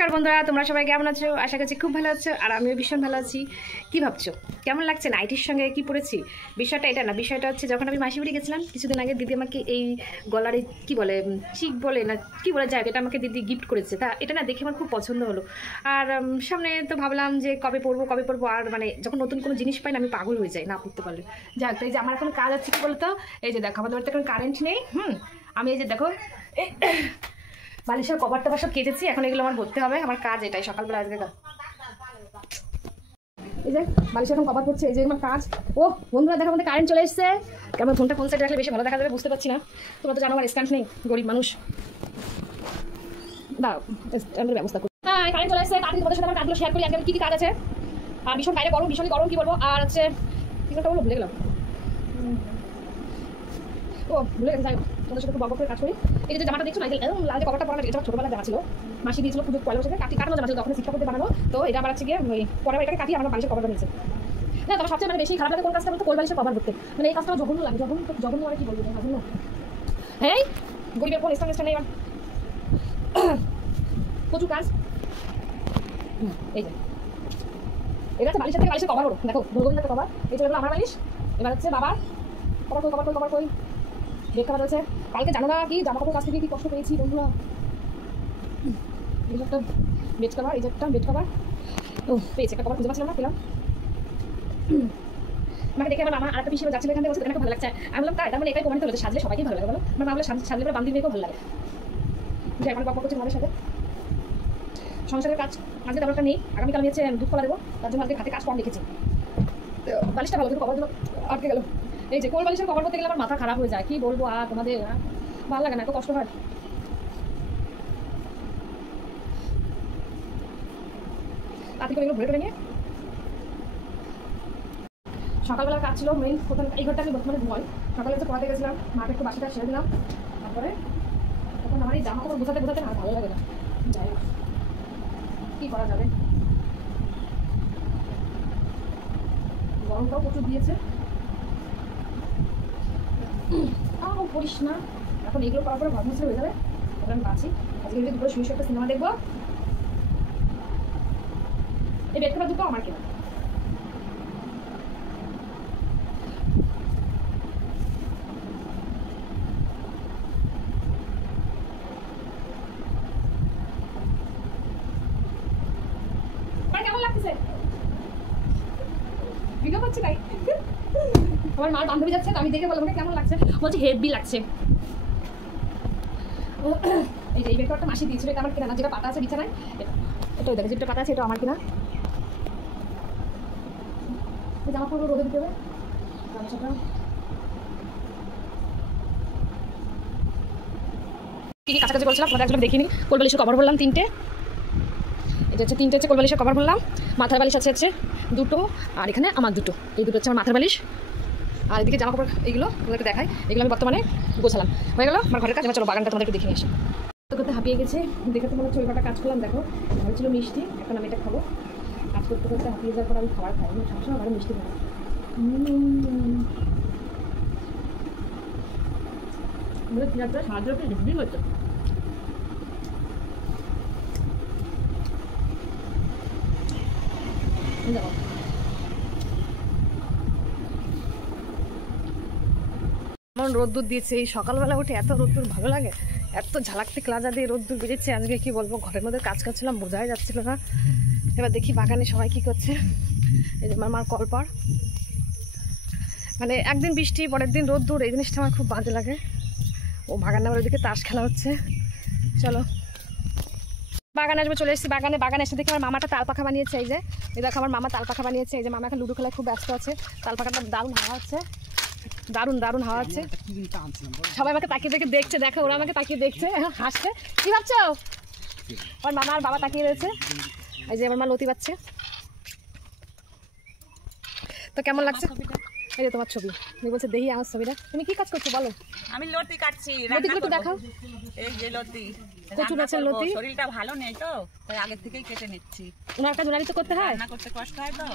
নমস্কার বন্ধুরা, তোমরা সবাই কেমন আছো? আশা করছি খুব ভালো আছো, আর আমিও ভীষণ ভালো আছি। কি ভাবছো, কেমন লাগছে নাইটির সঙ্গে কি পরেছি? বিষয়টা এটা না, বিষয়টা হচ্ছে যখন আমি মাসি বাড়ি গেছিলাম কিছুদিন আগে, দিদি আমাকে এই গলার কি বলে চিক বলে না কি বলে যায়, এটা আমাকে দিদি গিফট করেছে। তা এটা না দেখে আমার খুব পছন্দ হলো। আর সামনে তো ভাবলাম যে কবে পরবো, আর মানে যখন নতুন কোনো জিনিস পাই না আমি পাগল হয়ে যাই না পড়তে পারলে। যাক, তো এই যে আমার এখন কাজ আছে কি বলতো, এই যে দেখো আমাদের বাড়িতে এখন কারেন্ট নেই। আমি এই যে দেখো বালিশের কভার টভার সব কেটেছি, এখন এগুলো আমার ভরতে হবে। আমার কাজ এটাই, সকালবেলা আজকে এই যে বালিশ এখন কভার করছে, এই যে আমার কাজ। ও বন্ধুরা দেখো, আমাদের কারেন্ট চলে এসছে। কেমন ফোনটা কোন সাইডে রাখলে বেশি ভালো দেখা যাবে বুঝতে পারছি না। তোমরা তো জানো আমার স্ট্যান্ড নেই, গরিব মানুষ। দাঁড়াও স্ট্যান্ডের ব্যবস্থা করি। হ্যাঁ কারেন্ট চলে এসছে, তাড়াতাড়ি তোমাদের সাথে আমার কাজগুলো শেয়ার করি। আজকে কি কি কাজ আছে, আর ভীষণ বাইরে গরম, ভীষণই গরম কি বলবো। আর হচ্ছে কিছুটা বলবো ভুলে গেলাম। ও ভুলে গেছে, যাই হোক তোমাদের সাথে বক করে কাজ করি। এই যে জামাটা দেখছো না, লাল যে কভারটা পরা, এটা ছোটবেলায় জামা ছিল, মাসি দিয়েছিল পুজো পয়লা বছরে কাটানো জামা ছিল, তখন শিক্ষা করতে বানানো। তো এটা আবার হচ্ছে গিয়ে ওই পরে এটাকে কাটিয়ে আমার বালিশের কভারটা নিয়েছে। না তবে সবচেয়ে মানে বেশি খারাপ লাগে কোন কাজটা বলতে, কোল বালিশের কভার করতে। মানে এই কাজটা জঘন্য লাগে, জঘন্য মানে কি বলবো, জঘন্য। হ্যাঁ গরিবের কোন স্থান নেই, প্রচুর কাজ। এই যে এটা হচ্ছে বালিশের থেকে বালিশের কভার, দেখো গোলগোল একটা কভার। এই যে আমার বালিশ, এবার হচ্ছে বাবার কভার কই বেড কভার রয়েছে। কালকে জানো না কি জামা কাপড় কাছ থেকে কি কষ্ট পেয়েছি বন্ধুরা। এই যে একটা বেড কভার, এই যে একটা বেড কভার। ও পেয়েছি একটা কভার, খুঁজে পাচ্ছিলাম না, পেলাম। আমাকে দেখে আমার মামা আর একটা পিসি যাচ্ছিল, এখান থেকে বসে ভালো লাগছে। আমি বললাম তাই, তার মানে এটাই প্রমাণিত হলো যে সাজলে সবাইকে ভালো লাগে বলো। আমার মা বলে সাজলে পরে বান্ধবী মেয়েকেও ভালো লাগে। যে এখন গল্প করছি তোমাদের সাথে সংসারের কাজ। আজকে তেমন একটা নেই, আগামীকাল আমি হচ্ছে দুধ কলা দেবো, তার জন্য আজকে হাতে কাজ কম লিখেছি। বালিশটা ভালো কিন্তু কভার দেবো আটকে গেল। এই যে কোল বালিশের কভার করতে গেলে আমার মাথা খারাপ হয়ে যায়, কি বলবো। আর তোমাদের ভালো লাগে না, এত কষ্ট হয়। তাতে করে এগুলো ভরে নিয়ে সকালবেলা কাজ ছিল মেইন। প্রথম এই ঘরটা আমি বর্তমানে ঘুমাই। সকালে হচ্ছে পড়াতে গেছিলাম, মাকে একটু বাসিটা ছেড়ে দিলাম। তারপরে তখন আমার এই জামা কাপড় বোঝাতে না ভালো লাগে না, যাই হোক কী করা যাবে। গরমটাও প্রচুর দিয়েছে, করিস না। এখন এগুলো করার পরে ভাবনা হয়ে যাবে, তখন আমি বাঁচি। আজকে যদি দুপুরে শুয়ে একটা সিনেমা দেখবো। এই বেড কভার দুটো আমার কেনা। কেমন লাগতেছে ভিডিও করছি তাই আমার মার বান্ধবী যাচ্ছে, আমি দেখে বলবো কেমন লাগছে, বলছি হেভি লাগছে। এই যে এই বেড কভারটা মাসি দিয়েছিল, এটা আমার কেনা না, যেটা পাতা আছে বিছানায় এটা দেখো, যেটা পাতা আছে এটা আমার কেনা। জামা কাপড় রোদে দিতে হবে। গামছাটা কি কি কাছাকাছি করছিলাম তোমাদের একজন দেখিনি। কোল বালিশের কভার বললাম তিনটে, এটা হচ্ছে তিনটে হচ্ছে কোল বালিশের কভার বললাম। মাথার বালিশ আছে হচ্ছে দুটো, আর এখানে আমার দুটো, এই দুটো হচ্ছে আমার মাথার বালিশ। আর এদিকে জামা কাপড় এইগুলো তোমাদেরকে দেখাই, এগুলো আমি বর্তমানে গোছালাম। হয়ে গেলো আমার ঘরের কাজ। এবার চলো বাগানটা তোমাদেরকে দেখে নিয়ে আসি। করতে হাঁপিয়ে গেছে, দেখে তো মনে হচ্ছে ওই কটা কাজ করলাম। দেখো ঘরে ছিল মিষ্টি, এখন আমি এটা খাবো। কাজ করতে করতে হাঁপিয়ে যাওয়ার পর আমি খাবার খাই, আমি সবসময় ঘরে মিষ্টি খাই। সাহায্য হেভি হচ্ছে। এমন রোদ্দুর দিয়েছে, এই সকালবেলা উঠে এত রোদ্দুর ভালো লাগে, এত ঝালাকতে ক্লাজা দিয়ে রোদ্দুর বেরিয়েছে। আজকে কি বলবো, ঘরের মধ্যে কাজ করছিলাম বোঝাই যাচ্ছিল না। এবার দেখি বাগানে সবাই কি করছে। এই যে আমার মার কলপার, মানে একদিন বৃষ্টি পরের দিন রোদ্দুর, এই জিনিসটা আমার খুব বাজে লাগে। ও বাগানে আমার ওইদিকে তাস খেলা হচ্ছে। চলো বাগানে আসবো, চলে এসেছি বাগানে এসে দেখি আমার মামাটা তাল পাখা বানিয়েছে। এই যে এই দেখো আমার মামা তাল পাখা বানিয়েছে। এই যে মামা এখন লুডো খেলায় খুব ব্যস্ত আছে। তাল পাখাটা দারুণ হাওয়া হচ্ছে, দারুণ হাওয়া হচ্ছে। সবাই আমাকে তাকিয়ে দেখছে, দেখো ওরা আমাকে তাকিয়ে দেখছে, হাসছে। কি ভাবছো? আমার মামা আর বাবা তাকিয়ে রয়েছে। এই যে আমার মা লতি পাচ্ছে। তো কেমন লাগছে? এই যে তোমার ছবি, তুমি বলছে দেখি আমার ছবিটা। তুমি কি কাজ করছো বলো? আমি লতি কাটছি, লতিগুলো একটু দেখাও। এই যে লতি, কচু গাছের লতি। শরীরটা ভালো নেই তো তাই আগে থেকেই কেটে নিচ্ছি। ওনার কাজ ওনারই তো করতে হয়, রান্না করতে কষ্ট হয় তো।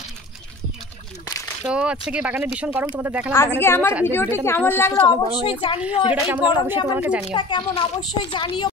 তো আজকে কি বাগানে ভীষণ গরম, তোমাদের দেখালাম। আজকে আমার ভিডিওটি কেমন লাগলো অবশ্যই জানিও। ভিডিওটা কেমন লাগলো অবশ্যই তোমাকে জানিও। কেমন অবশ্যই জানিও।